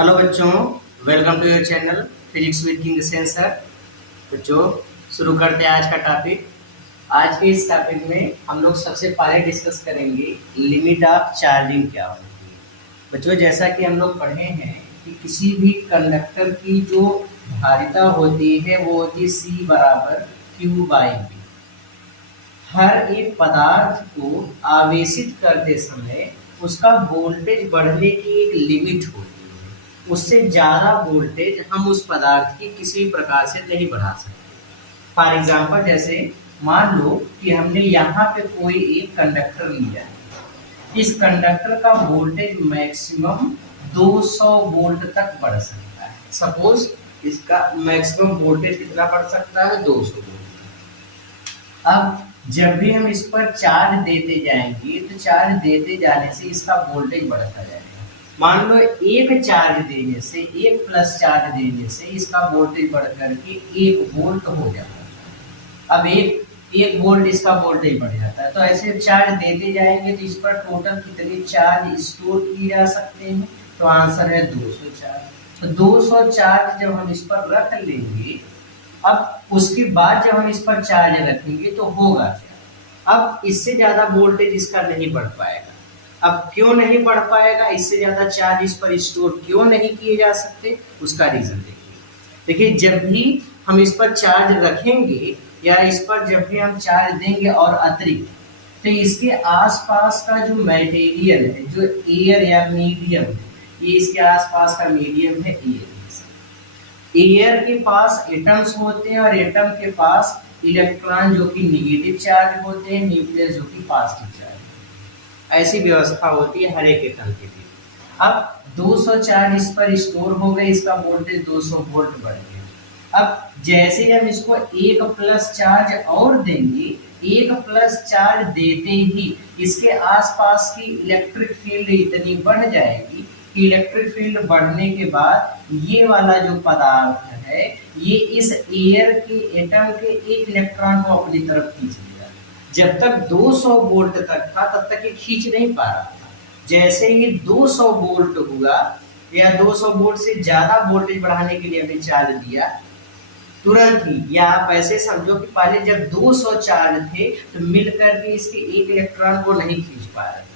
Hello बच्चों, welcome to your channel physics with king sensor. बच्चों, शुरू करते हैं आज का टॉपिक। आज के इस टॉपिक में हम लोग सबसे पहले डिस्कस करेंगे लिमिट ऑफ चार्जिंग क्या होती है। बच्चों, जैसा कि हम लोग पढ़े हैं कि किसी भी कंडक्टर की जो धारिता होती है वो होती है C बराबर Q/V। हर एक पदार्थ को आवेशित करते समय उसका वोल्टेज बढ़ने की एक लिमिट होती है। उससे ज़्यादा वोल्टेज हम उस पदार्थ की किसी प्रकार से नहीं बढ़ा सकते। फॉर एग्जाम्पल, जैसे मान लो कि हमने यहाँ पे कोई एक कंडक्टर लिया है। इस कंडक्टर का वोल्टेज मैक्सिमम 200 वोल्ट तक बढ़ सकता है। सपोज इसका मैक्सिमम वोल्टेज कितना बढ़ सकता है? 200 वोल्ट। अब जब भी हम इस पर चार्ज देते जाएंगे तो चार्ज देते जाने से इसका वोल्टेज बढ़ता जाएगा। मान लो एक चार्ज देने से, एक प्लस चार्ज देने से इसका वोल्टेज बढ़ करके 1 वोल्ट हो जाता है। अब एक वोल्ट इसका वोल्टेज बढ़ जाता है। तो ऐसे चार्ज देते जाएंगे तो इस पर टोटल कितने चार्ज स्टोर किए जा सकते हैं? तो आंसर है 200 चार्ज। तो 200 चार्ज जब हम इस पर रख लेंगे, अब उसके बाद जब हम इस पर चार्ज रखेंगे तो होगा क्या? अब इससे ज्यादा वोल्टेज इसका नहीं बढ़ पाएगा। अब क्यों नहीं बढ़ पाएगा? इससे ज्यादा चार्ज इस पर स्टोर क्यों नहीं किए जा सकते? उसका रीजन देखिए, जब भी हम इस पर चार्ज रखेंगे या इस पर जब भी हम चार्ज देंगे और अतिरिक्त, तो इसके आसपास का जो मटेरियल है, जो एयर या मीडियम है, ये इसके आसपास का मीडियम है एयर। एयर के पास एटम्स होते हैं और एटम के पास इलेक्ट्रॉन जो कि निगेटिव चार्ज होते हैं, न्यूक्लियस जो कि पॉजिटिव चार्ज। ऐसी व्यवस्था होती है हर एक एटम के लिए। अब 200 चार्ज इस पर स्टोर हो गए, इसका वोल्टेज 200 वोल्ट बढ़ गया। अब जैसे हम इसको एक प्लस चार्ज और देंगे, एक प्लस चार्ज देते ही इसके आसपास की इलेक्ट्रिक फील्ड इतनी बढ़ जाएगी कि इलेक्ट्रिक फील्ड बढ़ने के बाद ये वाला जो पदार्थ है, ये इस एयर के एटम के एक इलेक्ट्रॉन को अपनी तरफ खींच लिया। जब तक 200 वोल्ट तक था तब तक ये खींच नहीं पा रहा था। जैसे ही 200 वोल्ट हुआ या 200 वोल्ट से ज्यादा वोल्टेज बढ़ाने के लिए हमने चार्ज दिया, तुरंत ही, या आप ऐसे समझो कि पहले जब 200 चार्ज थे तो मिलकर के इसके एक इलेक्ट्रॉन को नहीं खींच पा रहे।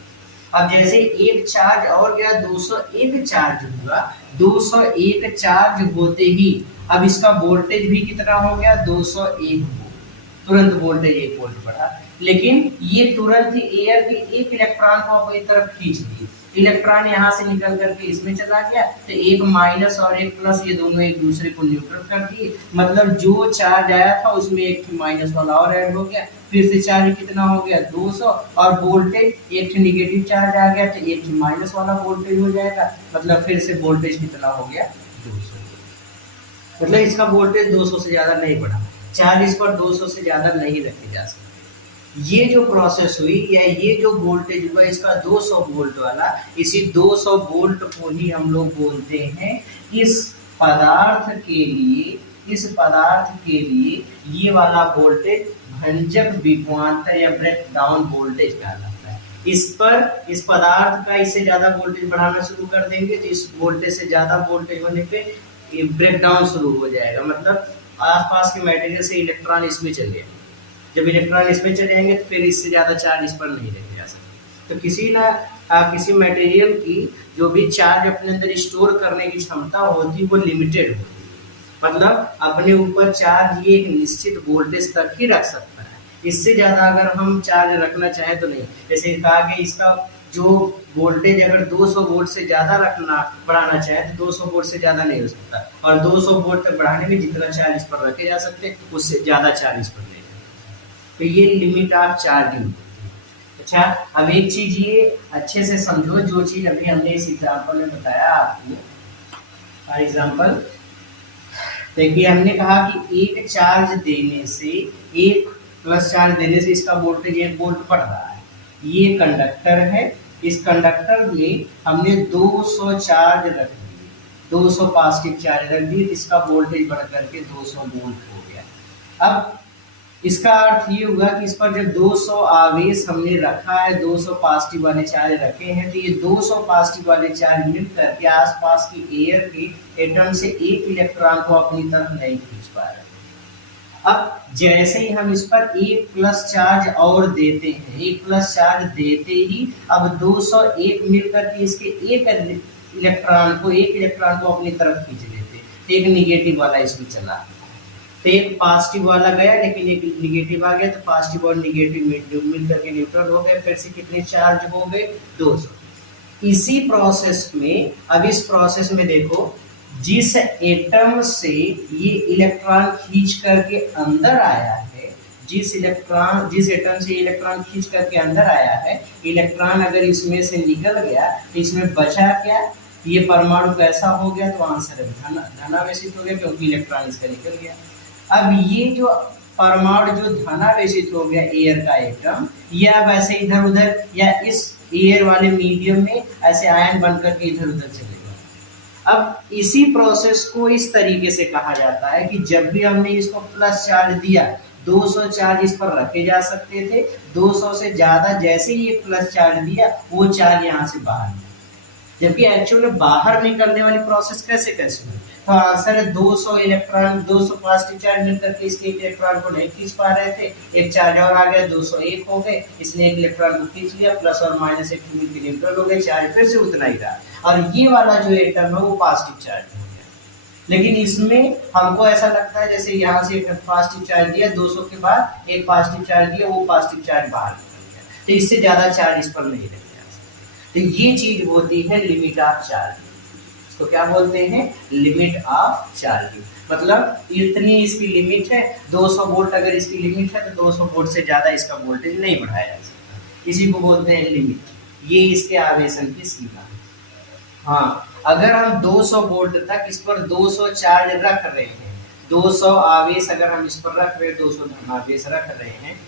अब जैसे एक चार्ज और गया, 201 चार्ज हुआ। 201 चार्ज होते ही अब इसका वोल्टेज भी कितना हो गया? 201 वोल्ट। तुरंत वोल्टेज 1 वोल्ट बढ़ा। लेकिन ये तुरंत ही एयर के एक इलेक्ट्रॉन को अपनी तरफ खींच दिए। इलेक्ट्रॉन यहाँ से निकल करके इसमें चला गया, तो एक माइनस और एक प्लस, ये दोनों एक दूसरे को न्यूट्रल कर दिए। मतलब जो चार्ज आया था उसमें एक माइनस वाला और ऐड हो गया। फिर से चार्ज कितना हो गया? 200। और वोल्टेज एक निगेटिव चार्ज आ गया तो एक माइनस वाला वोल्टेज हो जाएगा। मतलब फिर से वोल्टेज कितना हो गया? 200। मतलब इसका वोल्टेज 200 से ज्यादा नहीं बढ़ा। चार्ज इस पर 200 से ज्यादा नहीं रखे जा सकते। ये जो प्रोसेस हुई या ये जो वोल्टेज हुआ इसका 200 वोल्ट वाला, इसी 200 वोल्ट को ही हम लोग बोलते हैं इस पदार्थ के लिए ये वाला वोल्टेज भंजक विभवांतर या ब्रेक डाउन वोल्टेज कहलाता है। इस पदार्थ का इससे ज्यादा वोल्टेज बढ़ाना शुरू कर देंगे तो इस वोल्टेज से ज्यादा वोल्टेज होने पे ब्रेक डाउन शुरू हो जाएगा। मतलब आसपास के मटेरियल से इलेक्ट्रॉन इसमें चले जाएंगे। जब इलेक्ट्रॉन इसमें चले जाएंगे तो फिर इससे ज्यादा चार्ज इस पर नहीं रखे जा सकते। तो किसी मटेरियल की जो भी चार्ज अपने अंदर स्टोर करने की क्षमता होती है वो लिमिटेड होती है। मतलब अपने ऊपर चार्ज ये एक निश्चित वोल्टेज तक ही रख सकता है। इससे ज्यादा अगर हम चार्ज रखना चाहें तो नहीं। जैसे कहा कि इसका जो वोल्टेज अगर 200 वोल्ट से ज्यादा बढ़ाना चाहे तो 200 वोल्ट से ज्यादा नहीं हो सकता। और 200 वोल्ट तक बढ़ाने में जितना चार्ज इस पर रखे जा सकते उससे ज्यादा चार्ज इस पर नहीं। तो ये लिमिट ऑफ चार्जिंग। अच्छा, अब एक चीज ये अच्छे से समझो, जो चीज अभी हमने इस एग्जांपल में बताया आपको। फॉर एग्जांपल देखिए, हमने कहा कि एक चार्ज देने से, एक प्लस चार्ज देने से इसका वोल्टेज 1 वोल्ट बढ़ रहा है। ये कंडक्टर है, इस कंडक्टर में हमने 200 चार्ज रख दिए, 200 पॉजिटिव चार्ज रख दिए, इसका वोल्टेज बढ़ करके 200 वोल्ट हो गया। अब इसका अर्थ ये हुआ कि इस पर जब 200 आवेश हमने रखा है, 200 पॉजिटिव वाले चार्ज रखे हैं, तो ये 200 पॉजिटिव वाले चार्ज मिल करके आसपास की एयर के एटम से एक इलेक्ट्रॉन को अपनी तरफ नहीं खींच पा रहे। अब जैसे ही हम इस पर एक प्लस चार्ज और देते हैं, एक प्लस चार्ज देते ही अब 201 मिलकर के इसके एक इलेक्ट्रॉन को अपनी तरफ खींच लेते हैं। एक निगेटिव वाला इसमें चला, तो एक पॉजिटिव वाला गया लेकिन एक निगेटिव आ गया, तो पॉजिटिव और निगेटिव मिल करके न्यूट्रल हो गए। फिर से कितने चार्ज हो गए? 200। इसी प्रोसेस में, अब इस प्रोसेस में देखो, जिस एटम से ये इलेक्ट्रॉन खींच करके अंदर आया है, जिस एटम से इलेक्ट्रॉन खींच करके अंदर आया है, इलेक्ट्रॉन अगर इसमें से निकल गया तो इसमें बचा क्या? ये परमाणु कैसा हो गया? तो आंसर है धनावेशित हो गया, क्योंकि इलेक्ट्रॉन इसका निकल गया। अब ये जो परमाणु जो धनावेशित हो गया, एयर का एटम, या वैसे इधर उधर या इस एयर वाले मीडियम में ऐसे आयन बनकर के इधर उधर चले गए। अब इसी प्रोसेस को इस तरीके से कहा जाता है कि जब भी हमने इसको प्लस चार्ज दिया, 200 चार्ज इस पर रखे जा सकते थे, 200 से ज्यादा जैसे ही प्लस चार्ज दिया, वो चार्ज यहाँ से बाहर निकला। जबकि एक्चुअली बाहर निकलने वाली प्रोसेस कैसे हुई? तो आंसर है 200 इलेक्ट्रॉन, 200 पॉजिटिव चार्ज मिलकर के इसके इलेक्ट्रॉन को नहीं खींच पा रहे थे, एक चार्ज और आ गया, 201 हो गए, इसने एक इलेक्ट्रॉन को खींच लिया, प्लस और माइनस एक मिलकर न्यूट्रल हो गए, चार्ज फिर से उतना ही रहा, और ये वाला जो एटम है वो पॉजिटिव चार्ज हो गया। लेकिन इसमें हमको ऐसा लगता है जैसे यहाँ से एक पॉजिटिव चार्ज दिया, 200 के बाद एक पॉजिटिव चार्ज दिया, वो पॉजिटिव चार्ज बाहर निकल गया, तो इससे ज्यादा चार्ज इस पर नहीं रह गया। तो ये चीज होती है लिमिट ऑफ चार्जिंग। इसको क्या बोलते हैं? Limit of charging. मतलब इतनी इसकी लिमिट है, 200 वोल्ट अगर इसकी लिमिट है तो 200 वोल्ट से ज्यादा इसका वोल्टेज नहीं बढ़ाया जा सकता, इसी को बोलते हैं लिमिट। ये इसके आवेशन की सीमा है। हाँ, अगर हम 200 वोल्ट तक इस पर 200 चार्ज रख रहे हैं, 200 आवेश अगर हम इस पर रख रहे हैं, 200 धनावेश रख रहे हैं,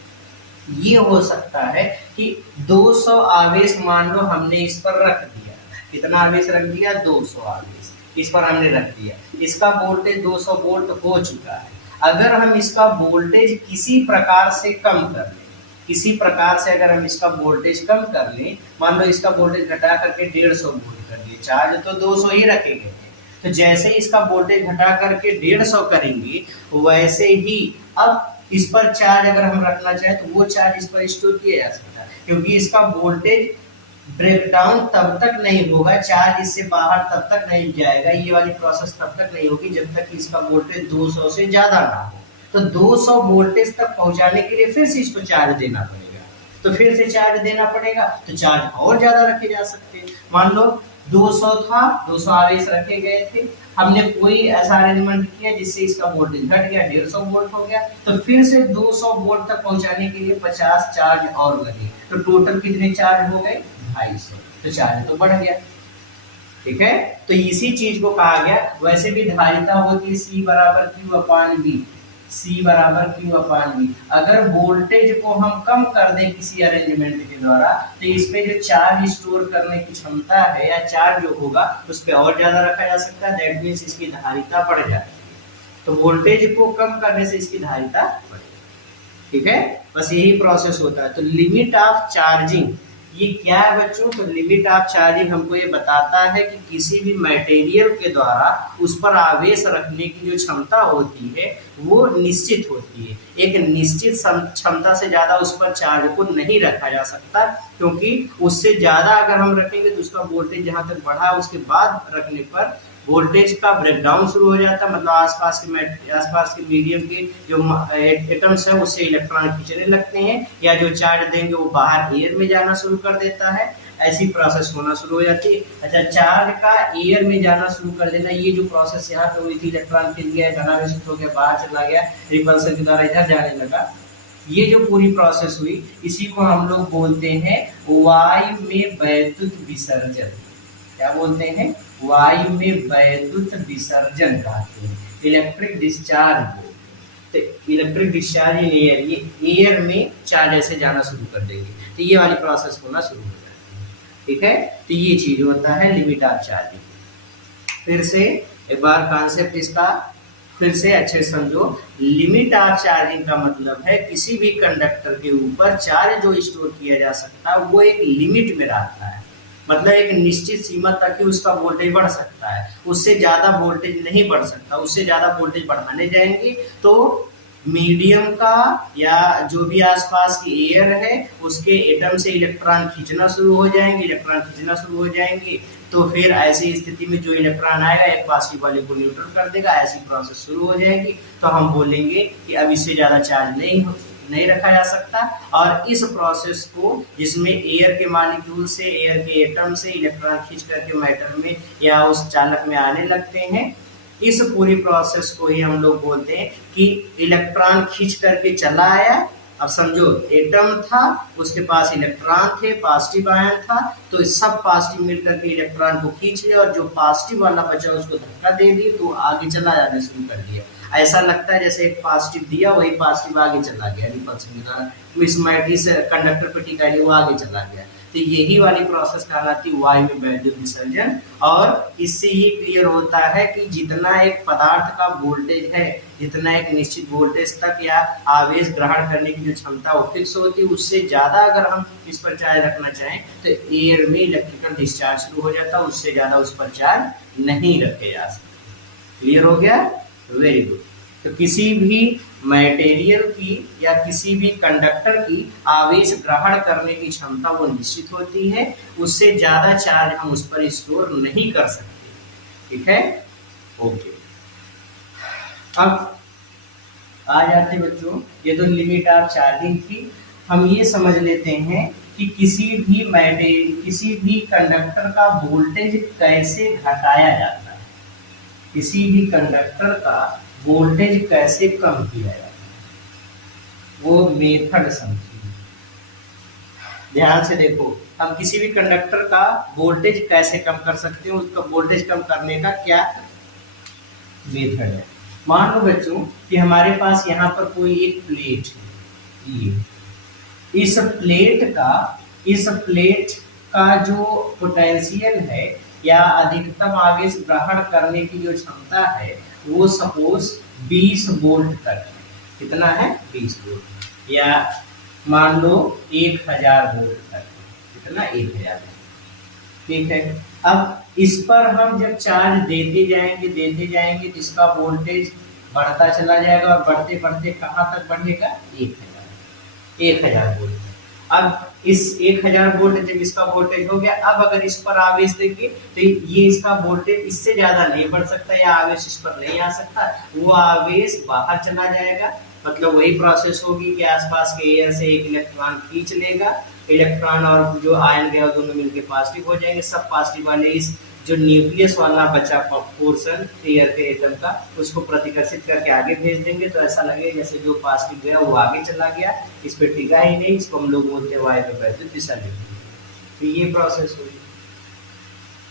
ये हो सकता है कि 200 आवेश मान लो हमने इस पर रख दिया, कितना आवेश रख दिया? 200 आवेश इस पर हमने रख दिया, इसका वोल्टेज 200 वोल्ट हो चुका है। अगर हम इसका वोल्टेज किसी प्रकार से कम कर लें, किसी प्रकार से अगर हम इसका वोल्टेज कम कर लें, मान लो इसका वोल्टेज घटा करके 150 वोल्ट कर दिए, चार्ज तो 200 ही रखे गए हैं, तो जैसे ही इसका वोल्टेज घटा करके 150 करेंगे, वैसे ही अब इस पर चार्ज अगर हम रखना चाहें तो वो चार्ज इस पर स्टोर किया जा सकता है, क्योंकि इसका वोल्टेज ब्रेकडाउन तब तक नहीं होगा, चार्ज इससे बाहर तब तक नहीं जाएगा, ये वाली प्रोसेस तब तक नहीं होगी जब तक इसका वोल्टेज 200 से ज्यादा ना हो। तो 200 वोल्टेज तक पहुंचाने के लिए फिर से इसको चार्ज देना पड़ेगा, तो फिर से चार्ज देना पड़ेगा, तो चार्ज और ज्यादा रखे जा सकते हैं। मान लो 200 था, 200 आवेश रखे गए थे, हमने कोई ऐसा अरेंजमेंट किया जिससे इसका वोल्टेज घट गया, 150 वोल्ट हो गया, तो फिर से 200 वोल्ट तक पहुंचाने के लिए 50 चार्ज और लगे, तो टोटल कितने चार्ज हो गए? 250। तो चार्ज तो बढ़ गया। ठीक है, तो इसी चीज को कहा गया। वैसे भी धारिता होती है C बराबर Q/V, C बराबर Q/V। अगर वोल्टेज को हम कम कर दें किसी अरेंजमेंट के द्वारा, तो इस पे जो चार्ज स्टोर करने की क्षमता है या चार्ज जो होगा उस पर और ज्यादा रखा जा सकता है, दैट मीन्स इसकी धारिता बढ़ जाती है। तो वोल्टेज को कम करने से इसकी धारिता बढ़ेगी। ठीक है, बस यही प्रोसेस होता है। तो लिमिट ऑफ चार्जिंग ये क्या है बच्चों? तो लिमिट ऑफ चार्जिंग हमको ये बताता है कि किसी भी मटेरियल के द्वारा उस पर आवेश रखने की जो क्षमता होती है वो निश्चित होती है। एक निश्चित क्षमता से ज्यादा उस पर चार्ज को नहीं रखा जा सकता, क्योंकि उससे ज्यादा अगर हम रखेंगे तो उसका वोल्टेज जहां तक बढ़ा उसके बाद रखने पर वोल्टेज का ब्रेकडाउन शुरू हो जाता है, मतलब आसपास के मीडियम के जो एटम्स हैं उससे इलेक्ट्रॉन खींचने लगते हैं, या जो चार्ज देंगे वो बाहर एयर में जाना शुरू कर देता है, ऐसी प्रोसेस होना शुरू हो जाती है। अच्छा, चार्ज का एयर में जाना शुरू कर देना, ये जो प्रोसेस यहाँ पे हुई थी, इलेक्ट्रॉन खिंच गया, धनावेशित हो गया, बाहर चला गया, रिपल्सन के द्वारा इधर जाने लगा, ये जो पूरी प्रोसेस हुई, इसी को हम लोग बोलते हैं वायु में वैद्युत विसर्जन। क्या बोलते हैं? वायु में वैद्युत विसर्जन कहते हैं, इलेक्ट्रिक डिस्चार्ज बोलते हैं। तो इलेक्ट्रिक डिस्चार्ज इन एयर, ये एयर में चार्ज ऐसे जाना शुरू कर देंगे, तो ये वाली प्रोसेस होना शुरू हो जाती है। ठीक है, तो ये चीज होता है लिमिट ऑफ चार्जिंग। फिर से एक बार कॉन्सेप्ट इसका फिर से अच्छे से समझो। लिमिट ऑफ चार्जिंग का मतलब है किसी भी कंडक्टर के ऊपर चार्ज जो स्टोर किया जा सकता है वो एक लिमिट में रहता है, मतलब एक निश्चित सीमा तक ही उसका वोल्टेज बढ़ सकता है, उससे ज्यादा वोल्टेज नहीं बढ़ सकता। उससे ज्यादा वोल्टेज बढ़ाने जाएंगे तो मीडियम का या जो भी आसपास की एयर है उसके एटम से इलेक्ट्रॉन खींचना शुरू हो जाएंगे, इलेक्ट्रॉन खींचना शुरू हो जाएंगे, तो फिर ऐसी स्थिति में जो इलेक्ट्रॉन आएगा एक पॉजिटिव वाले को न्यूट्रल कर देगा, ऐसी प्रोसेस शुरू हो जाएगी। तो हम बोलेंगे कि अब इससे ज्यादा चार्ज नहीं रखा जा सकता। और इस प्रोसेस को जिसमें एयर के मॉलिक्यूल से, एयर के एटम से इलेक्ट्रॉन खींच करके मैटर में या उस चालक में आने लगते हैं, इस पूरी प्रोसेस को ही हम लोग बोलते हैं कि इलेक्ट्रॉन खींच करके चला आया। अब समझो एटम था, उसके पास इलेक्ट्रॉन थे, पॉजिटिव आयन था, तो सब पॉजिटिव मिलकर के इलेक्ट्रॉन को खींच लिया और जो पॉजिटिव वाला बचा उसको धक्का दे दिए तो आगे चला जाना शुरू कर दिया। ऐसा लगता है जैसे एक पॉजिटिव दिया वही पॉजिटिव आगे चला गया, रिपल्सन के द्वारा इस कंडक्टर पे टिका नहीं, वो आगे चला गया। तो यही वाली प्रोसेस कहलाती है वायु में वैद्युत विसर्जन। और इससे ये क्लियर होता है कि जितना एक पदार्थ का वोल्टेज है, जितना एक निश्चित वोल्टेज तक या आवेश ग्रहण करने की जो क्षमता वो फिक्स होती है, उससे ज्यादा अगर हम इस पर चार्ज रखना चाहें तो एयर में इलेक्ट्रिकल डिस्चार्ज शुरू हो जाता है, उससे ज्यादा उस पर चार्ज नहीं रखे जा सकते। क्लियर हो गया? Very good. तो किसी भी मटेरियल की या किसी भी कंडक्टर की आवेश ग्रहण करने की क्षमता वो निश्चित होती है, उससे ज्यादा चार्ज हम उस पर स्टोर नहीं कर सकते। ठीक है? ओके। अब आ जाते बच्चों, ये तो लिमिट ऑफ चार्जिंग थी। हम ये समझ लेते हैं कि किसी भी कंडक्टर का वोल्टेज कैसे घटाया जाता है, किसी भी कंडक्टर का वोल्टेज कैसे कम किया जाता है, वो मेथड समझिए। ध्यान से देखो, हम किसी भी कंडक्टर का वोल्टेज कैसे कम कर सकते हैं, उसका वोल्टेज कम करने का क्या मेथड है। मान लो बच्चों कि हमारे पास यहाँ पर कोई एक प्लेट है, ये इस प्लेट का जो पोटेंशियल है या अधिकतम आवेश ग्रहण करने की जो क्षमता है वो सपोज 20 वोल्ट तक है। कितना है? 20 वोल्ट। या मान लो 1000 वोल्ट तक है। कितना? 1000। ठीक है। अब इस पर हम जब चार्ज देते जाएंगे तो इसका वोल्टेज बढ़ता चला जाएगा और बढ़ते बढ़ते कहाँ तक बढ़ेगा? 1000 वोल्ट। अब इस 1000 वोल्ट जब इसका वोल्टेज हो गया, अब अगर इस पर आवेश देंगे तो ये इसका वोल्टेज इससे ज्यादा नहीं बढ़ सकता या आवेश इस पर नहीं आ सकता, वो आवेश बाहर चला जाएगा। मतलब वही प्रोसेस होगी कि आसपास के एयर से एक इलेक्ट्रॉन खींच लेगा, इलेक्ट्रॉन और जो आयन गया दोनों मिलकर पॉजिटिव हो जाएंगे। सब पॉजिटिव वाले इस जो न्यूक्लियस वाला बचा पोर्शन एयर के एटम का, उसको प्रतिकर्षित करके आगे भेज देंगे, तो ऐसा लगेगा जैसे जो पॉजिटिव गया वो आगे चला गया, इस पे टिका ही नहीं। इसको हम लोग बोलते हैं वायु में वैद्युत विसर्जन। तो ये प्रोसेस हुई।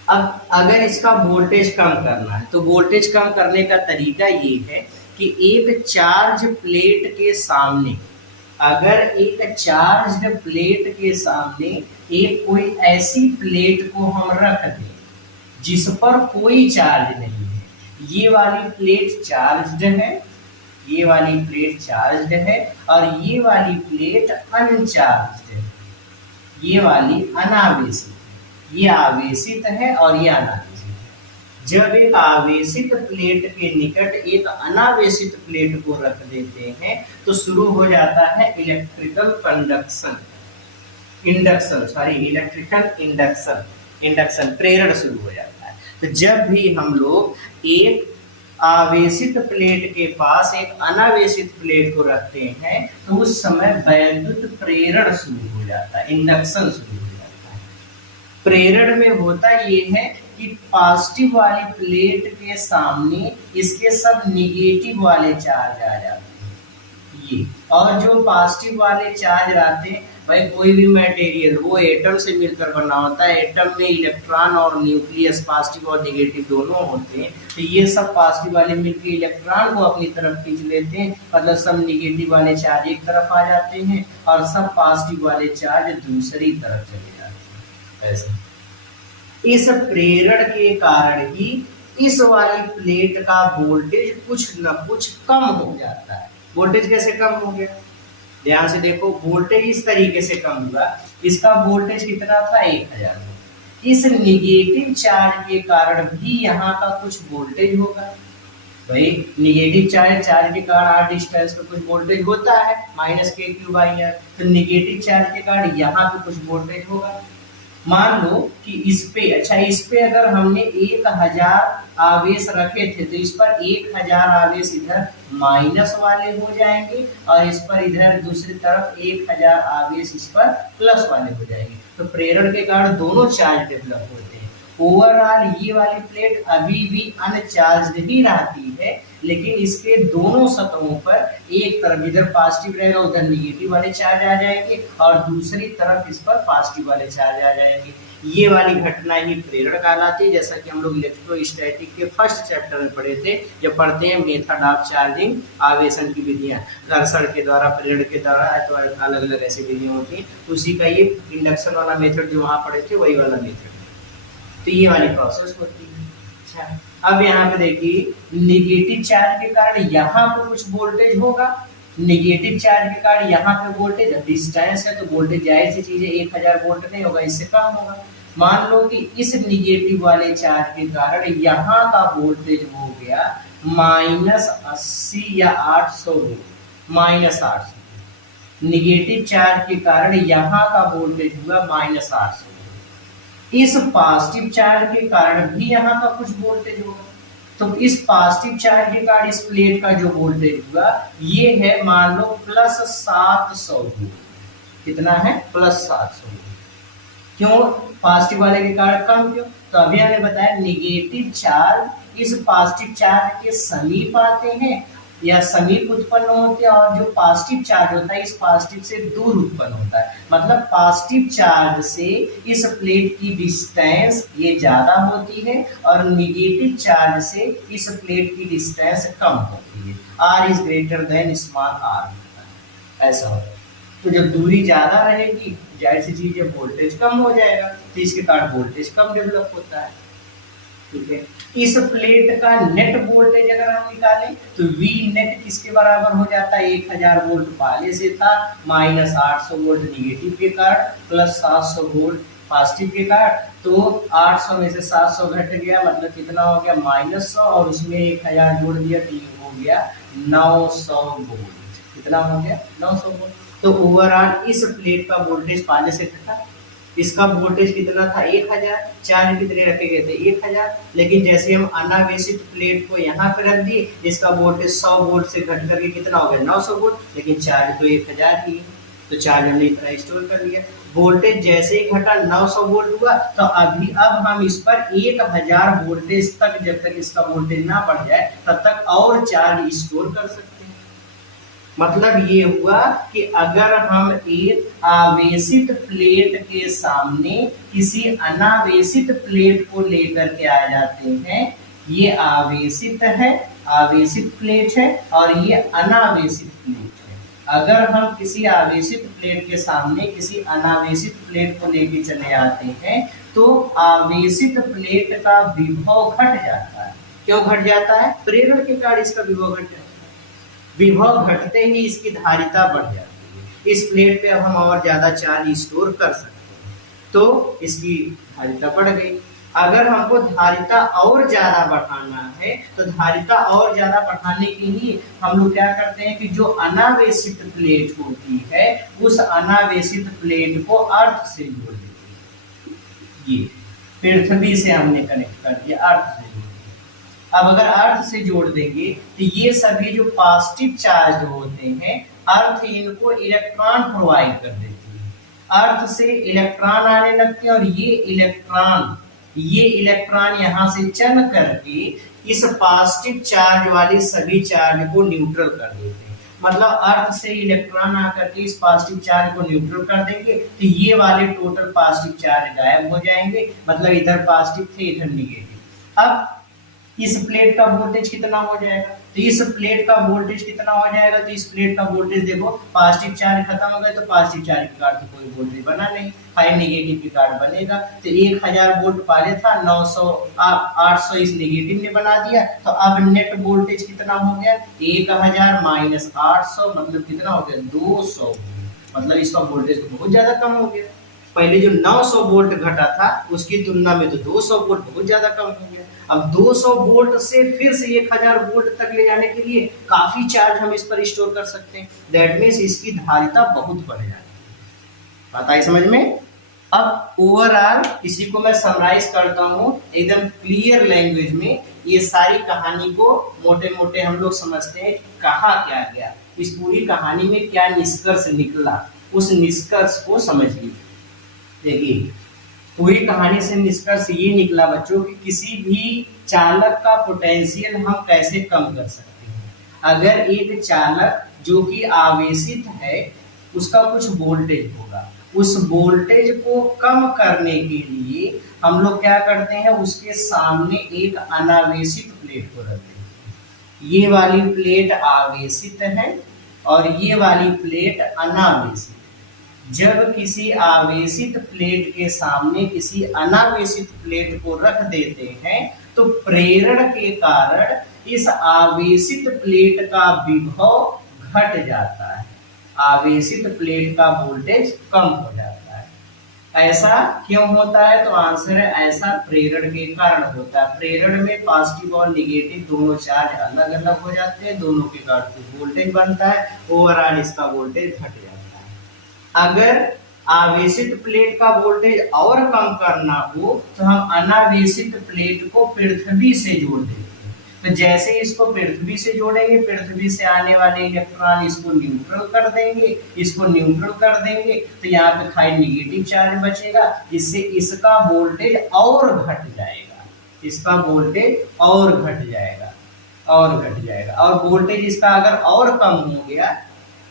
अब अगर इसका वोल्टेज कम करना है तो वोल्टेज कम करने का तरीका ये है कि एक चार्ज प्लेट के सामने, अगर एक चार्ज प्लेट के सामने एक कोई ऐसी प्लेट को हम रख दें जिस पर कोई चार्ज नहीं है, ये वाली प्लेट चार्ज्ड है, ये वाली प्लेट चार्ज्ड है और ये वाली प्लेट अनचार्ज्ड है, ये वाली अनावेशित है। ये आवेशित है और ये अनावेशित है। जब एक आवेशित प्लेट के निकट एक अनावेशित प्लेट को रख देते हैं तो शुरू हो जाता है इलेक्ट्रिकल कंडक्शन, इलेक्ट्रिकल इंडक्शन प्रेरण शुरू हो जाता है। तो जब भी हम लोग एक आवेशित प्लेट के पास एक अनावेशित प्लेट को रखते हैं तो उस समय वैद्युत प्रेरण शुरू हो जाता है, इंडक्शन शुरू हो जाता है। प्रेरण में होता ये है कि पॉजिटिव वाली प्लेट के सामने इसके सब निगेटिव वाले चार्ज आ जाते हैं ये, और जो पॉजिटिव वाले चार्ज रहते हैं, भाई कोई भी मटेरियल वो एटम से मिलकर बना होता है, एटम में इलेक्ट्रॉन और न्यूक्लियस पॉजिटिव और नेगेटिव दोनों होते हैं, तो ये सब पॉजिटिव वाले मिलकर इलेक्ट्रॉन को अपनी तरफ खींच लेते हैं, मतलब सब नेगेटिव वाले चार्ज एक तरफ आ जाते हैं और सब पॉजिटिव वाले चार्ज दूसरी तरफ चले जाते हैं। ऐसे इस प्रेरण के कारण ही इस वाली प्लेट का वोल्टेज कुछ न कुछ कम हो जाता है। वोल्टेज कैसे कम हो गया, ध्यान से देखो, वोल्टेज इस तरीके से कम हुआ, इसका वोल्टेज कितना था 1000। इस निगेटिव चार्ज के कारण भी यहाँ का कुछ वोल्टेज होगा। भाई निगेटिव चार्ज के कारण आर डिस्टेंस पे कुछ वोल्टेज होता है, -k⁴r। तो निगेटिव चार्ज के कारण यहाँ पे कुछ वोल्टेज होगा। मान लो कि इस पे, अच्छा इस पे अगर हमने 1000 आवेश रखे थे तो इस पर 1000 आवेश इधर माइनस वाले हो जाएंगे और इस पर इधर दूसरी तरफ 1000 आवेश इस पर प्लस वाले हो जाएंगे। तो प्रेरण के कारण दोनों चार्ज डेवलप होते हैं। ओवरऑल ये वाली प्लेट अभी भी अनचार्ज ही रहती है, लेकिन इसके दोनों सतहों पर एक तरफ इधर पॉजिटिव रहेगा, उधर निगेटिव वाले चार्ज आ जाएंगे और दूसरी तरफ इस पर पॉजिटिव वाले चार्ज आ जाएंगे। ये वाली घटना ही प्रेरण कहलाती है, जैसा कि हम लोग इलेक्ट्रोस्टैटिक के फर्स्ट चैप्टर में पढ़े थे, जब पढ़ते हैं मेथड ऑफ चार्जिंग, आवेशन की विधियां, घर्षण के द्वारा, प्रेरण के द्वारा, तो अलग अलग ऐसी विधियां होती हैं। उसी का ये इंडक्शन वाला मेथड जो वहां पढ़े थे वही वाला मेथड, तो ये वाली प्रोसेस होती है। अच्छा, अब यहाँ पे देखिए, निगेटिव चार्ज के कारण यहाँ पे कुछ वोल्टेज होगा, निगेटिव चार्ज के कारण यहाँ पे वोल्टेज, डिस्टेंस है तो वोल्टेज जाहिर सी चीज है 1000 वोल्ट नहीं होगा, इससे कम होगा। मान लो कि इस निगेटिव वाले चार्ज के कारण यहाँ का वोल्टेज हो गया -80 या 800 वोल्ट, -800। निगेटिव चार्ज के कारण यहाँ का वोल्टेज हुआ -800। इस पॉजिटिव चार्ज के कारण भी यहाँ का कुछ वोल्टेज होगा, तो इस पॉजिटिव चार्ज के कारण इस प्लेट का जो वोल्टेज हुआ ये है, मान लो +700 वोल्ट। कितना है? +700 वोल्ट। क्यों? पॉजिटिव वाले के कारण कम क्यों? तो अभी हमने बताया निगेटिव चार्ज इस पॉजिटिव चार्ज के समीप आते हैं या समीप उत्पन्न होते हैं, और जो पॉजिटिव चार्ज होता है इस पॉजिटिव से दूर उत्पन्न होता है। मतलब पॉजिटिव चार्ज से इस प्लेट की डिस्टेंस ये ज्यादा होती है और निगेटिव चार्ज से इस प्लेट की डिस्टेंस कम होती है। r is greater than small r, ऐसा होता है। तो जब दूरी ज्यादा रहेगी जाहिर सी चीज है वोल्टेज कम हो जाएगा, तो इसके कारण वोल्टेज कम डेवलप होता है। ठीक है, इस प्लेट का नेट वोल्टेज अगर हम निकालें तो V नेट किसके बराबर हो जाता है? 1000 वोल्ट पहले से था, -800 वोल्ट निगेटिव के कारण, +700 वोल्ट पॉजिटिव के कारण। तो 800 में से 700 घट गया, मतलब कितना हो गया? -100, और उसमें 1000 जोड़ दिया तो ये हो गया 900 वोल्ट। कितना हो गया? 900 वोल्ट। तो ओवरऑल इस प्लेट का वोल्टेज पहले से था, इसका वोल्टेज कितना था? 1000। चार्ज कितने रखे गए थे? 1000। लेकिन जैसे हम अनावेशित प्लेट को यहाँ पे रख दिए, इसका वोल्टेज 100 वोल्ट से घट करके कितना हो गया? 900 वोल्ट। लेकिन चार्ज तो 1000 ही है, तो चार्ज हमने इतना स्टोर कर लिया। वोल्टेज जैसे ही घटा 900 वोल्ट हुआ, तो अब हम इस पर 1000 वोल्टेज तक, जब तक इसका वोल्टेज ना बढ़ जाए तब तक और चार्ज स्टोर कर सकते हैं। मतलब ये हुआ कि अगर हम एक आवेशित प्लेट के सामने किसी अनावेशित प्लेट को लेकर के आ जाते हैं, ये आवेशित है, आवेशित प्लेट है, और ये अनावेशित प्लेट है। अगर हम किसी आवेशित प्लेट के सामने किसी अनावेशित प्लेट को लेकर चले आते हैं तो आवेशित प्लेट का विभव घट जाता है। क्यों घट जाता है? प्रेरण के कारण इसका विभव घट जाता है। विभव घटते ही इसकी धारिता बढ़ जाती है। इस प्लेट पे अब हम और ज्यादा चार्ज स्टोर कर सकते हैं, तो इसकी धारिता बढ़ गई। अगर हमको धारिता और ज्यादा बढ़ाना है तो धारिता और ज्यादा बढ़ाने के लिए हम लोग क्या करते हैं कि जो अनावेशित प्लेट होती है उस अनावेशित प्लेट को अर्थ से जोड़ देते हैं। ये पृथ्वी से हमने कनेक्ट कर दिया, अर्थ से। अब अगर अर्थ से जोड़ देंगे तो ये सभी जो पॉजिटिव चार्ज होते हैं, अर्थ इनको इलेक्ट्रॉन प्रोवाइड कर देती है। अर्थ से इलेक्ट्रॉन आने लगते हैं और ये इलेक्ट्रॉन यहाँ से चल करके इस पॉजिटिव चार्ज वाले सभी चार्ज को न्यूट्रल कर देते हैं। मतलब अर्थ से इलेक्ट्रॉन आकर के इस पॉजिटिव चार्ज को न्यूट्रल कर देंगे तो ये वाले टोटल पॉजिटिव चार्ज गायब हो जाएंगे। मतलब इधर पॉजिटिव थे, इधर निगेटिव। अब इस प्लेट का वोल्टेज कितना हो जाएगा, तो इस प्लेट का वोल्टेज कितना हो जाएगा, तो इस प्लेट का वोल्टेज देखो पॉजिटिव चार्ज खत्म हो गया तो पॉजिटिव चार्ज के कार्ड तो कोई वोल्टेज बना नहीं, फाइव नेगेटिव के कार्ड बनेगा। तो 1000 वोल्ट पहले था, 900 800 इस नेगेटिव ने बना दिया, तो अब नेट वोल्टेज कितना हो गया 1000 माइनस 800 मतलब कितना हो गया 200, मतलब इसका वोल्टेज तो बहुत ज्यादा कम हो गया। पहले जो 900 वोल्ट घटा था उसकी तुलना में तो 200 वोल्ट बहुत ज्यादा कम हो गया। अब 200 वोल्ट से फिर से 1000 वोल्ट तक ले जाने के लिए काफी चार्ज हम इस पर स्टोर कर सकते हैं, दैट मीन्स इसकी धारिता बहुत बढ़ जाती है। बात आई समझ में। अब ओवरऑल इसी को मैं समराइज करता हूँ एकदम क्लियर लैंग्वेज में, ये सारी कहानी को मोटे मोटे हम लोग समझते हैं कहा क्या गया, इस पूरी कहानी में क्या निष्कर्ष निकला, उस निष्कर्ष को समझिए। देखिए पूरी कहानी से निष्कर्ष ये निकला बच्चों कि किसी भी चालक का पोटेंशियल हम कैसे कम कर सकते हैं। अगर एक चालक जो कि आवेशित है उसका कुछ वोल्टेज होगा, उस वोल्टेज को कम करने के लिए हम लोग क्या करते हैं, उसके सामने एक अनावेशित प्लेट को रखते हैं। ये वाली प्लेट आवेशित है और ये वाली प्लेट अनावेशित। जब किसी आवेशित प्लेट के सामने किसी अनावेशित प्लेट को रख देते हैं तो प्रेरण के कारण इस आवेशित प्लेट का विभव घट जाता है, आवेशित प्लेट का वोल्टेज कम हो जाता है। ऐसा क्यों होता है, तो आंसर है ऐसा प्रेरण के कारण होता है। प्रेरण में पॉजिटिव और निगेटिव दोनों चार्ज अलग अलग हो जाते हैं, दोनों के कारण वोल्टेज बनता है, ओवरऑल इसका वोल्टेज घट जाता है। अगर आवेशित प्लेट का वोल्टेज और कम करना हो तो हम अनावेशित प्लेट को पृथ्वी से जोड़ देंगे। तो जैसे इसको पृथ्वी से जोड़ेंगे, पृथ्वी से आने वाले इलेक्ट्रॉन इसको न्यूट्रल कर देंगे, इसको न्यूट्रल कर देंगे तो यहाँ पे खाली निगेटिव चार्ज बचेगा, जिससे इसका वोल्टेज और घट जाएगा, इसका वोल्टेज और घट जाएगा और घट जाएगा। और वोल्टेज इसका अगर और कम हो गया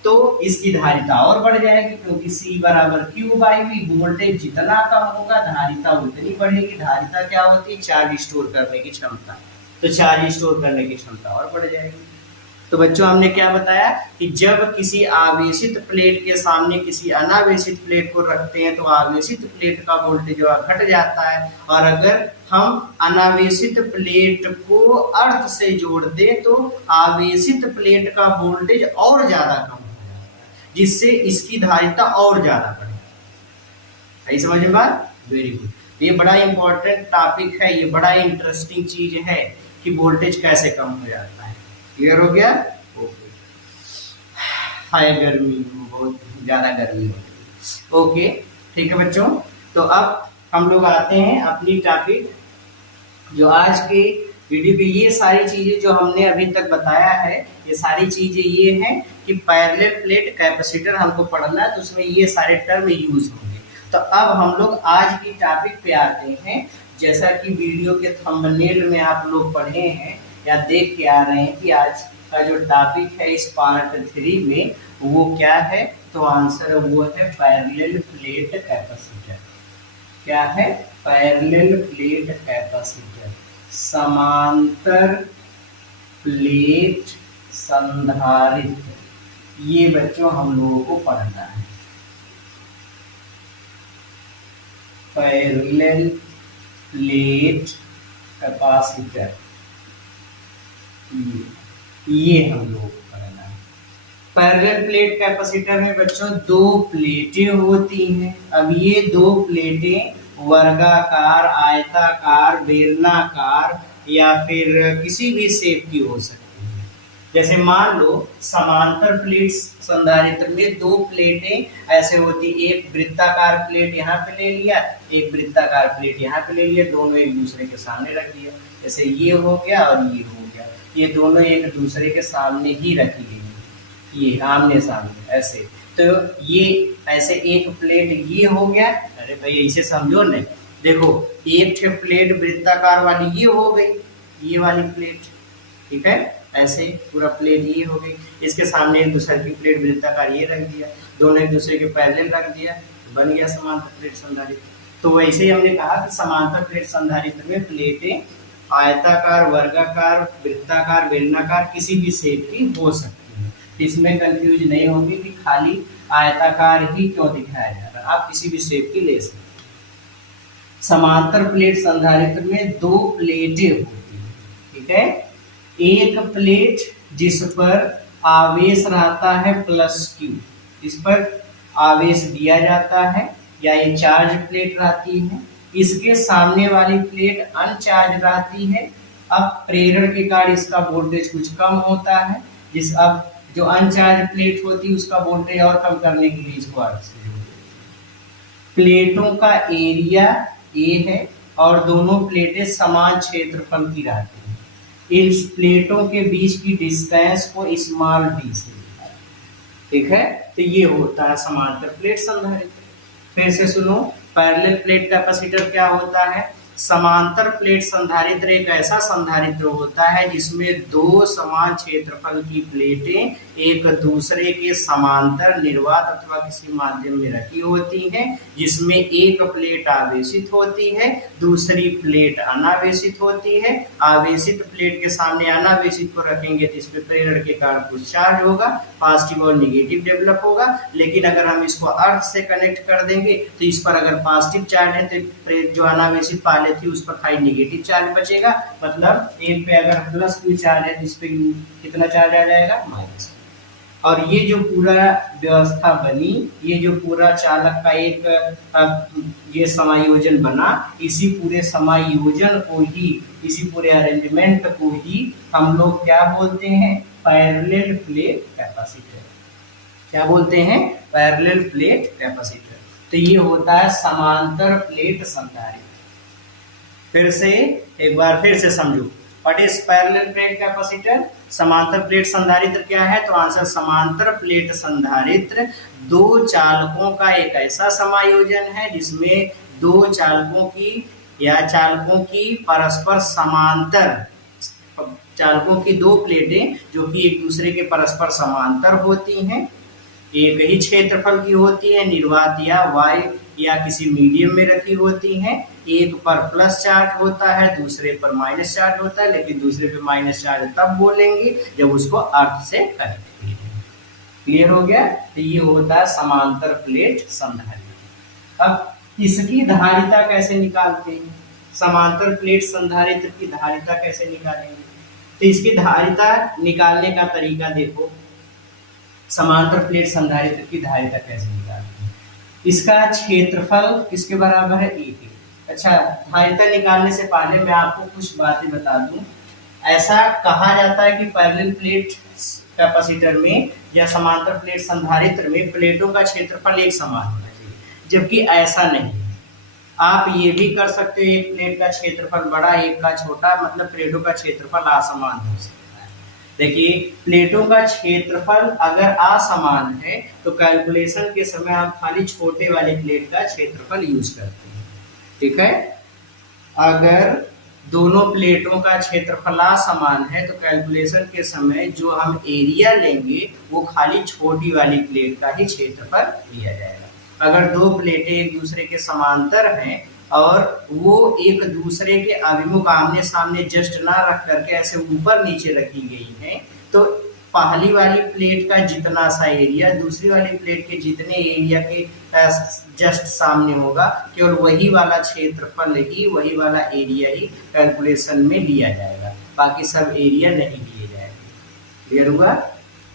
तो इसकी धारिता और बढ़ जाएगी, क्योंकि C बराबर Q बाई V, वोल्टेज जितना कम होगा धारिता उतनी बढ़ेगी। धारिता क्या होती है, चार्ज स्टोर करने की क्षमता, तो चार्ज स्टोर करने की क्षमता और बढ़ जाएगी। तो बच्चों हमने क्या बताया कि जब किसी आवेशित प्लेट के सामने किसी अनावेशित प्लेट को रखते हैं तो आवेशित प्लेट का वोल्टेज घट जाता है, और अगर हम अनावेशित प्लेट को अर्थ से जोड़ दें तो आवेशित प्लेट का वोल्टेज और ज्यादा कम, जिससे इसकी धारिता और ज्यादा बढ़ेगी। सही समझ में बात, वेरी गुड। ये बड़ा इंपॉर्टेंट टॉपिक है, ये बड़ा इंटरेस्टिंग चीज है कि वोल्टेज कैसे कम हो जाता है। क्लियर हो गया, ओके। हाय गर्मी, बहुत ज्यादा गर्मी हो रही, ओके ठीक है बच्चों। तो अब हम लोग आते हैं अपनी टॉपिक, जो आज के वीडियो पे ये सारी चीजें जो हमने अभी तक बताया है, ये सारी चीजें ये हैं कि पैरेलल प्लेट कैपेसिटर हमको पढ़ना है, तो उसमें ये सारे टर्म यूज होंगे। तो अब हम लोग आज की टॉपिक पे आते हैं। जैसा कि वीडियो के थंबनेल में आप लोग पढ़े हैं या देख के आ रहे हैं कि आज का जो टॉपिक है इस पार्ट 3 में वो क्या है, तो आंसर वो है पैरेलल प्लेट कैपेसिटर। क्या है, पैरेलल प्लेट कैपेसिटर, समांतर प्लेट संधारित्र। ये बच्चों हम लोगों को पढ़ना है। पैरेलल प्लेट कैपेसिटर, ये हम लोगों को पढ़ना है। पैरेलल प्लेट कैपेसिटर में बच्चों दो प्लेटें होती हैं। अब ये दो प्लेटें वर्गाकार, आयताकार, बेलनाकार या फिर किसी भी शेप की हो सकती है। जैसे मान लो समांतर प्लेट संधारित्र में दो प्लेटें ऐसे होती, एक वृत्ताकार प्लेट यहाँ पे ले लिया, एक वृत्ताकार प्लेट यहाँ पे ले लिया, दोनों एक दूसरे के सामने रख दिया। जैसे ये हो गया और ये हो गया, ये दोनों एक दूसरे के सामने ही रखी गई, ये आमने सामने ऐसे। तो ये ऐसे एक प्लेट ये हो गया, अरे भाई ऐसे समझो न, देखो एक प्लेट वृत्ताकार वाली ये हो गई, ये वाली प्लेट, ठीक है, ऐसे पूरा प्लेट ये हो गई। इसके सामने एक दूसरे की प्लेट वृत्ताकार ये रख दिया, दोनों एक दूसरे के पैरेलल रख दिया, बन गया समांतर प्लेट संधारित्र। तो वैसे ही हमने कहा कि समांतर प्लेट संधारित्र में प्लेटें आयताकार, वर्गाकार, वृत्ताकार, बेलनाकार किसी भी शेप की हो सकती है। इसमें कंफ्यूज नहीं होगी कि खाली आयताकार ही क्यों दिखाया जा रहा है, आप किसी भी शेप की ले सकते हैं। समांतर प्लेट संधारित्र में दो प्लेटें होती हैं, ठीक है। एक प्लेट जिस पर आवेश रहता है +Q, इस पर आवेश दिया जाता है या ये चार्ज प्लेट रहती है, इसके सामने वाली प्लेट अनचार्ज रहती है। अब प्रेरण के कारण इसका वोल्टेज कुछ कम होता है, अब जो अनचार्ज प्लेट होती है उसका वोल्टेज और कम करने के लिए इसको अर्थ से जोड़ देते हैं। प्लेटों का एरिया A है और दोनों प्लेटें समान क्षेत्रफल की रहती हैं। इन प्लेटों के बीच की डिस्टेंस को स्मॉल d से लिखा है, ठीक है। तो ये होता है समांतर प्लेट संधारित्र। फिर से सुनो, पैरेलल प्लेट कैपेसिटर क्या होता है? समांतर प्लेट संधारित्र एक ऐसा संधारित्र होता है जिसमें दो समान क्षेत्रफल की प्लेटें एक दूसरे के समांतर निर्वात अथवा किसी माध्यम में रखी होती हैं, जिसमें एक प्लेट आवेशित होती है, दूसरी प्लेट अनावेशित होती है। आवेशित प्लेट के सामने अनावेशित को रखेंगे तो इसमें प्रेरण के कारण कुछ चार्ज होगा, पॉजिटिव और निगेटिव डेवलप होगा। लेकिन अगर हम इसको अर्थ से कनेक्ट कर देंगे तो इस पर अगर पॉजिटिव चार्ज है तो जो अनावेशित पाले थी उस पर खाली निगेटिव चार्ज बचेगा। मतलब एक पे अगर +Q चार्ज है तो इस पे कितना चार्ज आ जाएगा? माइनस। और ये जो पूरा व्यवस्था बनी, ये जो पूरा चालक का एक ये समायोजन बना, इसी पूरे समायोजन को ही, इसी पूरे अरेंजमेंट को ही हम लोग क्या बोलते हैं? Parallel plate capacitor. क्या बोलते हैं? Parallel plate capacitor. तो ये होता है समांतर प्लेट संधारित्र। फिर से एक बार फिर से समझो, what is parallel plate capacitor? समांतर प्लेट संधारित्र क्या है? तो आंसर समांतर प्लेट संधारित्र दो चालकों का एक ऐसा समायोजन है जिसमें दो चालकों की या चालकों की परस्पर समांतर, चालकों की दो प्लेटें जो कि एक दूसरे के परस्पर समांतर होती हैं, एक ही क्षेत्रफल की होती है, निर्वात या वाय या किसी मीडियम में रखी होती हैं। एक पर प्लस चार्ज होता है, दूसरे पर माइनस चार्ज होता है, लेकिन दूसरे पे माइनस चार्ज तब बोलेंगे जब उसको अर्थ से कनेक्ट करेंगे। क्लियर हो गया? तो ये होता है समांतर प्लेट संधारित्र। अब इसकी धारिता कैसे निकालते हैं? समांतर प्लेट संधारित्र की धारिता कैसे निकालेंगे? तो इसकी धारिता निकालने का तरीका देखो। समांतर प्लेट संधारित्र की धारिता कैसे निकालते हैं? इसका क्षेत्रफल किसके बराबर है? A के। अच्छा, धारिता निकालने से पहले मैं आपको कुछ बातें बता दूं। ऐसा कहा जाता है कि पैरेलल प्लेट कैपेसिटर में या समांतर प्लेट संधारित्र में प्लेटों का क्षेत्रफल एक समान होना चाहिए, जबकि ऐसा नहीं है। आप ये भी कर सकते हो, एक प्लेट का क्षेत्रफल बड़ा, एक का छोटा, मतलब प्लेटों का क्षेत्रफल असमान हो सकता है। देखिए, प्लेटों का क्षेत्रफल अगर असमान है तो कैलकुलेशन के समय आप खाली छोटे वाले प्लेट का क्षेत्रफल यूज करते हैं, ठीक है। अगर दोनों प्लेटों का क्षेत्रफल समान है तो कैलकुलेशन के समय जो हम एरिया लेंगे वो खाली छोटी वाली प्लेट का ही क्षेत्रफल लिया जाएगा। अगर दो प्लेटें एक दूसरे के समांतर हैं और वो एक दूसरे के अभिमुख आमने सामने जस्ट ना रख करके ऐसे ऊपर नीचे रखी गई हैं, तो पहली वाली प्लेट का जितना सा एरिया दूसरी वाली प्लेट के जितने एरिया के जस्ट सामने होगा, केवल वही वाला क्षेत्रफल ही, वही वाला एरिया ही कैलकुलेशन में लिया जाएगा, बाकी सब एरिया नहीं लिए जाएंगे। क्लियर हुआ?